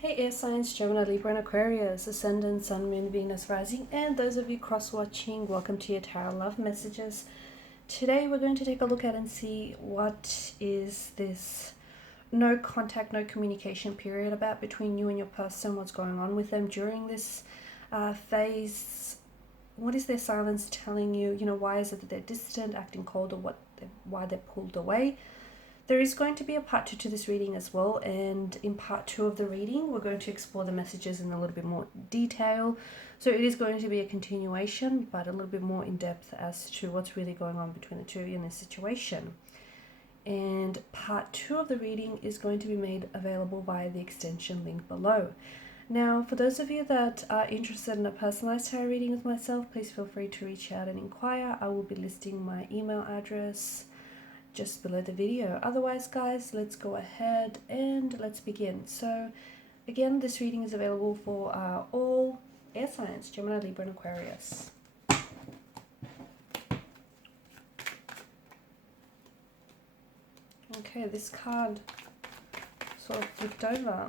Hey air signs, Gemini, Libra and Aquarius, Ascendant, Sun, Moon, Venus, Rising, and those of you cross-watching, welcome to your Tarot Love Messages. Today we're going to take a look at and see what is this no contact, no communication period about between you and your person, what's going on with them during this phase. What is their silence telling you? Why is it that they're distant, acting cold, or why they're pulled away? There is going to be a part 2 to this reading as well, and in part 2 of the reading we're going to explore the messages in a little bit more detail. So it is going to be a continuation, but a little bit more in depth as to what's really going on between the two of you in this situation. And part 2 of the reading is going to be made available via the extension link below. Now, for those of you that are interested in a personalized tarot reading with myself, please feel free to reach out and inquire. I will be listing my email address just below the video. Otherwise, guys, let's go ahead and let's begin. So again, this reading is available for all air signs, Gemini, Libra and Aquarius. Okay, this card sort of flipped over.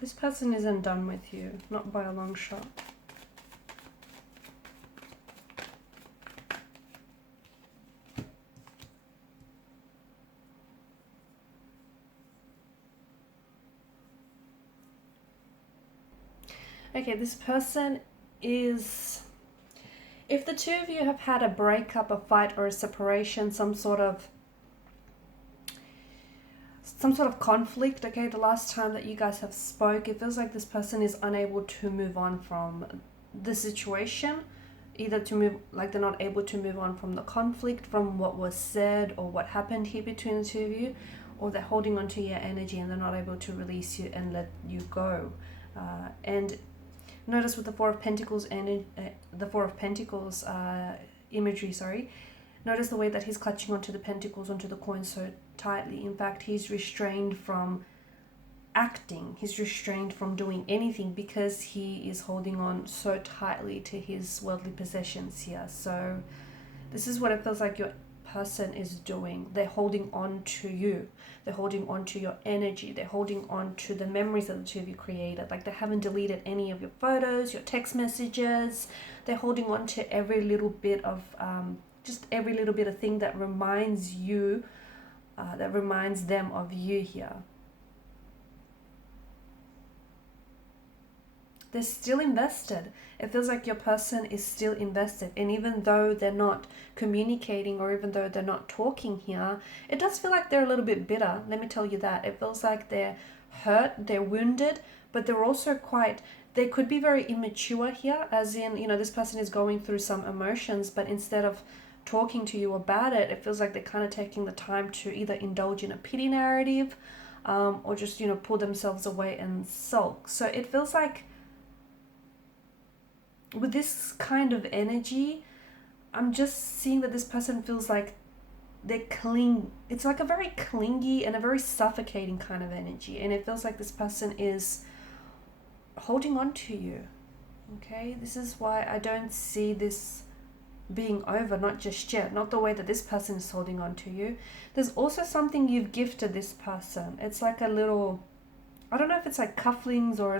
This person isn't done with you, not by a long shot. Okay, this person is... If the two of you have had a breakup, a fight, or a separation, some sort of conflict, okay, the last time that you guys have spoke, it feels like this person is unable to move on from the situation, either they're not able to move on from the conflict, from what was said or what happened here between the two of you, or they're holding on to your energy and they're not able to release you and let you go. And notice with the Four of Pentacles and the Four of Pentacles imagery, notice the way that he's clutching onto the pentacles, onto the coins so tightly. In fact, he's restrained from acting. He's restrained from doing anything because he is holding on so tightly to his worldly possessions here. So this is what it feels like your person is doing. They're holding on to you. They're holding on to your energy. They're holding on to the memories that the two of you created. Like, they haven't deleted any of your photos, your text messages. They're holding on to every little bit of just every little bit of thing that reminds you, that reminds them of you here. They're still invested. It feels like your person is still invested. And even though they're not communicating, or even though they're not talking here, it does feel like they're a little bit bitter. Let me tell you that. It feels like they're hurt, they're wounded, but they're also they could be very immature here, as in, this person is going through some emotions, but instead of talking to you about it, it feels like they're kind of taking the time to either indulge in a pity narrative, or just, pull themselves away and sulk. So it feels like with this kind of energy, I'm just seeing that this person feels like it's like a very clingy and a very suffocating kind of energy, and it feels like this person is holding on to you. Okay, this is why I don't see this being over, not just yet, not the way that this person is holding on to you. There's also something you've gifted this person. It's like a little, I don't know if it's like cufflinks or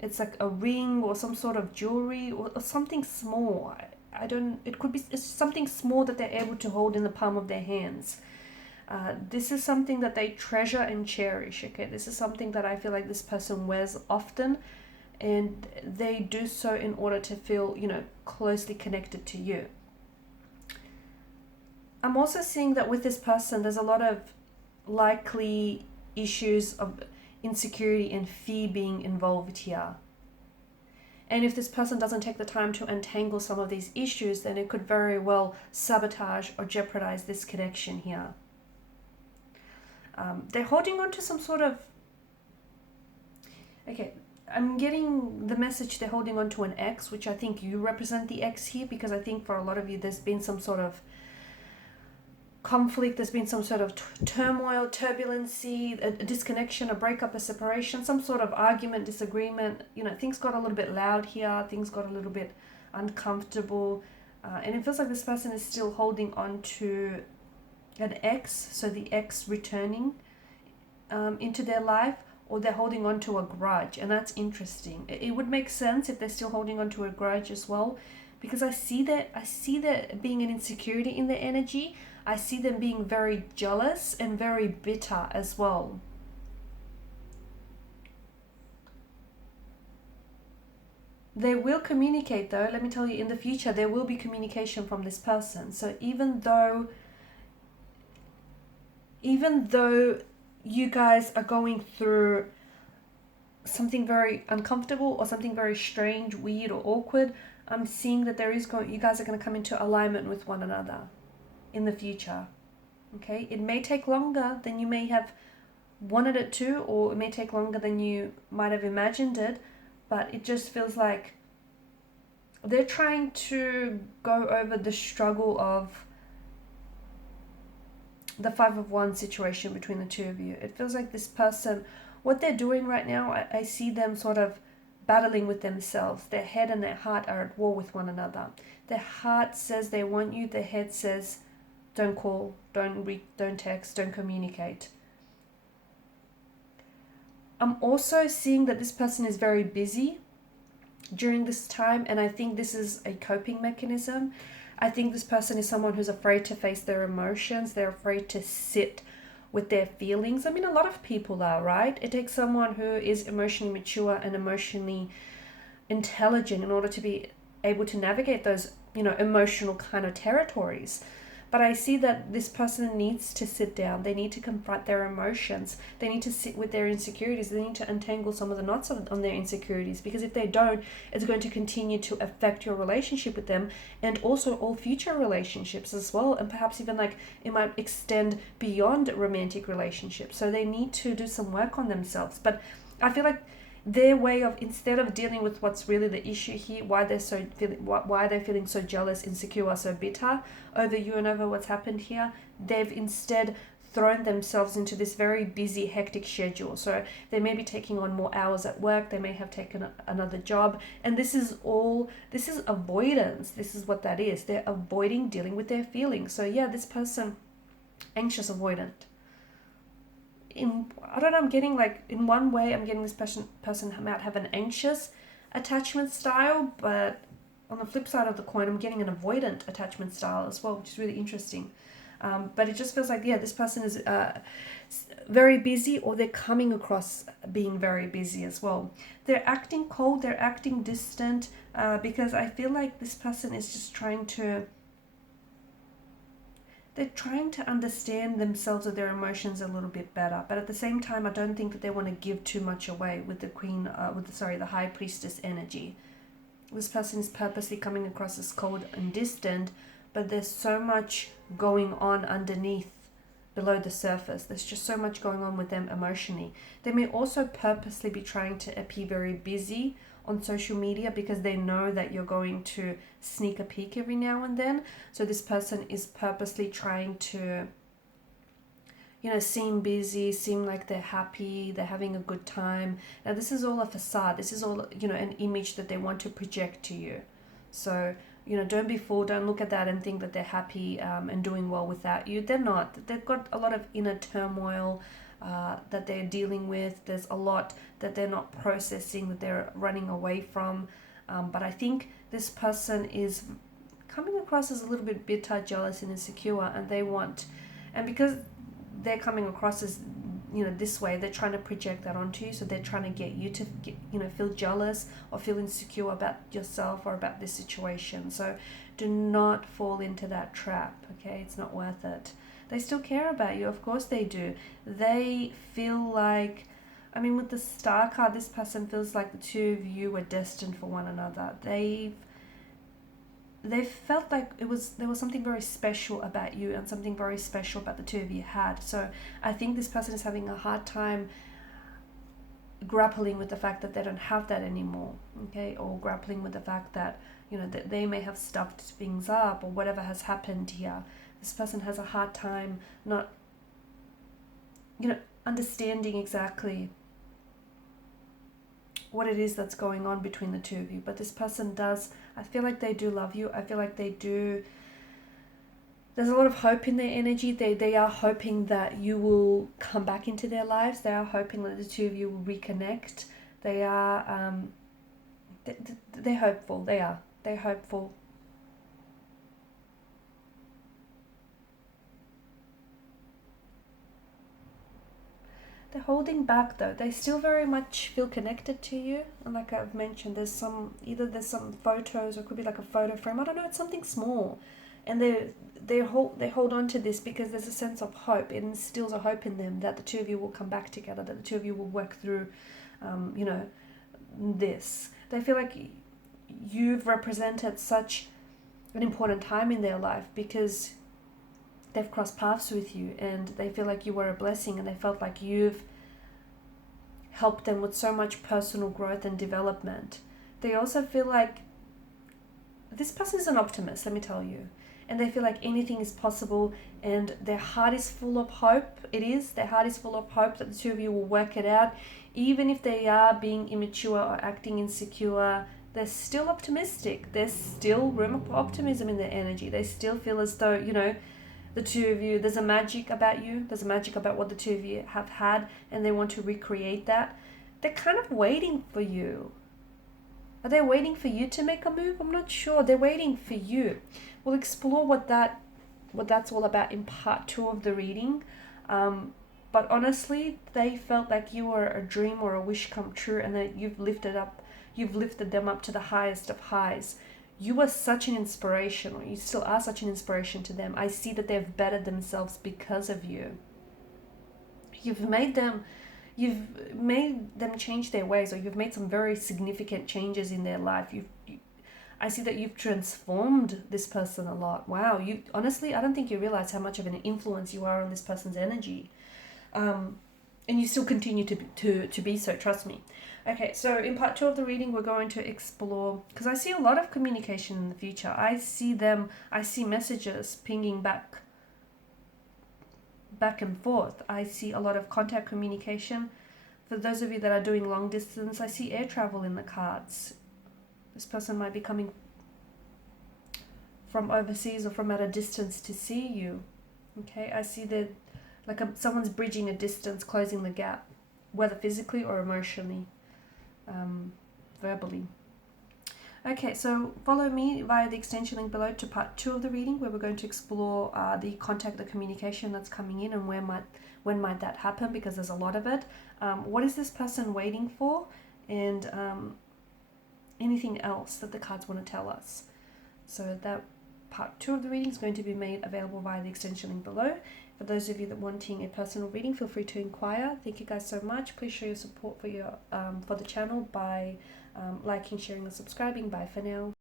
it's like a ring or some sort of jewelry or something small. It's something small that they're able to hold in the palm of their hands. This is something that they treasure and cherish, okay? This is something that I feel like this person wears often, and they do so in order to feel, closely connected to you. I'm also seeing that with this person, there's a lot of likely issues of insecurity and fear being involved here. And if this person doesn't take the time to untangle some of these issues, then it could very well sabotage or jeopardize this connection here. They're holding on to some sort of, okay, I'm getting the message they're holding on to an ex, which I think you represent the ex here, because I think for a lot of you there's been some sort of conflict, there's been some sort of turmoil, turbulency, a disconnection, a breakup, a separation, some sort of argument, disagreement. You know, things got a little bit loud here, things got a little bit uncomfortable, and it feels like this person is still holding on to an ex, so the ex returning into their life, or they're holding on to a grudge, and that's interesting. It would make sense if they're still holding on to a grudge as well, because I see that being an insecurity in their energy. I see them being very jealous and very bitter as well. They will communicate though, let me tell you, in the future there will be communication from this person. So even though you guys are going through something very uncomfortable or something very strange, weird, or awkward, I'm seeing that you guys are going to come into alignment with one another in the future. Okay, it may take longer than you may have wanted it to, or it may take longer than you might have imagined it, but it just feels like they're trying to go over the struggle of the Five of Wands situation between the two of you. It feels like this person, what they're doing right now, I see them sort of battling with themselves. Their head and their heart are at war with one another. Their heart says they want you, their head says don't call, don't text, don't communicate. I'm also seeing that this person is very busy during this time, and I think this is a coping mechanism. I think this person is someone who's afraid to face their emotions. They're afraid to sit with their feelings. I mean, a lot of people are, right? It takes someone who is emotionally mature and emotionally intelligent in order to be able to navigate those, emotional kind of territories. But I see that this person needs to sit down. They need to confront their emotions. They need to sit with their insecurities. They need to untangle some of the knots on their insecurities, because if they don't, it's going to continue to affect your relationship with them, and also all future relationships as well. And perhaps even it might extend beyond romantic relationships. So they need to do some work on themselves. But I feel like their way of, instead of dealing with what's really the issue here, why they're feeling so jealous, insecure, so bitter over you and over what's happened here, they've instead thrown themselves into this very busy, hectic schedule. So they may be taking on more hours at work, they may have taken another job, and this is avoidance. This is what that is. They're avoiding dealing with their feelings. So yeah, this person, anxious, avoidant. I'm getting in one way, I'm getting this person might have an anxious attachment style, but on the flip side of the coin, I'm getting an avoidant attachment style as well, which is really interesting. But it just feels like, this person is very busy, or they're coming across being very busy as well. They're acting cold, they're acting distant, because I feel like this person is just trying to understand themselves or their emotions a little bit better. But at the same time, I don't think that they want to give too much away with the High Priestess energy. This person is purposely coming across as cold and distant, but there's so much going on underneath, below the surface. There's just so much going on with them emotionally. They may also purposely be trying to appear very busy on social media, because they know that you're going to sneak a peek every now and then. So this person is purposely trying to, seem busy, seem like they're happy, they're having a good time. Now this is all a facade. This is all, an image that they want to project to you. So, don't be fooled. Don't look at that and think that they're happy and doing well without you. They're not. They've got a lot of inner turmoil that they're dealing with. There's a lot that they're not processing, that they're running away from. But I think this person is coming across as a little bit bitter, jealous, and insecure, and because they're coming across as, this way, they're trying to project that onto you. So they're trying to get you to feel jealous or feel insecure about yourself or about this situation. So do not fall into that trap, okay? It's not worth it. They still care about you, of course they do. They feel like I mean, with the Star card, this person feels like the two of you were destined for one another. They felt like there was something very special about you and something very special about the two of you had. So I think this person is having a hard time grappling with the fact that they don't have that anymore, okay, or grappling with the fact that, you know, that they may have stuffed things up or whatever has happened here. This person has a hard time not, you know, understanding exactly what it is that's going on between the two of you. But this person does, I feel like they do love you. I feel like they do. There's a lot of hope in their energy. They are hoping that you will come back into their lives. They are hoping that the two of you will reconnect. They are, they're hopeful. They're hopeful. They're holding back though. They still very much feel connected to you. And like I've mentioned, there's some photos, or it could be like a photo frame. I don't know, it's something small. And they hold on to this because there's a sense of hope. It instills a hope in them that the two of you will come back together, that the two of you will work through, you know, this. They feel like you've represented such an important time in their life because they've crossed paths with you, and they feel like you were a blessing, and they felt like you've helped them with so much personal growth and development. They also feel like this person is an optimist, let me tell you, and they feel like anything is possible, and their heart is full of hope. Their heart is full of hope that the two of you will work it out. Even if they are being immature or acting insecure, they're still optimistic. There's still room for optimism in their energy. They still feel as though, you know, the two of you, there's a magic about you. There's a magic about what the two of you have had, and they want to recreate that. They're kind of waiting for you. Are they waiting for you to make a move? I'm not sure. They're waiting for you. We'll explore what that's all about in part 2 of the reading. But honestly, they felt like you were a dream or a wish come true, and that you've lifted them up to the highest of highs. You were such an inspiration, or you still are such an inspiration to them. I see that they've bettered themselves because of you. You've made them change their ways, or you've made some very significant changes in their life. I see that you've transformed this person a lot. Wow, you honestly, I don't think you realize how much of an influence you are on this person's energy. And you still continue to be so, trust me. Okay, so in part 2 of the reading, we're going to explore, because I see a lot of communication in the future. I see messages pinging back and forth. I see a lot of contact communication. For those of you that are doing long distance, I see air travel in the cards. This person might be coming from overseas or from at a distance to see you. Okay, I see that like someone's bridging a distance, closing the gap, whether physically or emotionally, verbally. Okay, so follow me via the extension link below to part 2 of the reading, where we're going to explore the contact, the communication that's coming in, and when might that happen, because there's a lot of it. What is this person waiting for, and anything else that the cards want to tell us. So that part 2 of the reading is going to be made available via the extension link below. For those of you that are wanting a personal reading, feel free to inquire. Thank you guys so much. Please show your support for the channel by liking, sharing, and subscribing. Bye for now.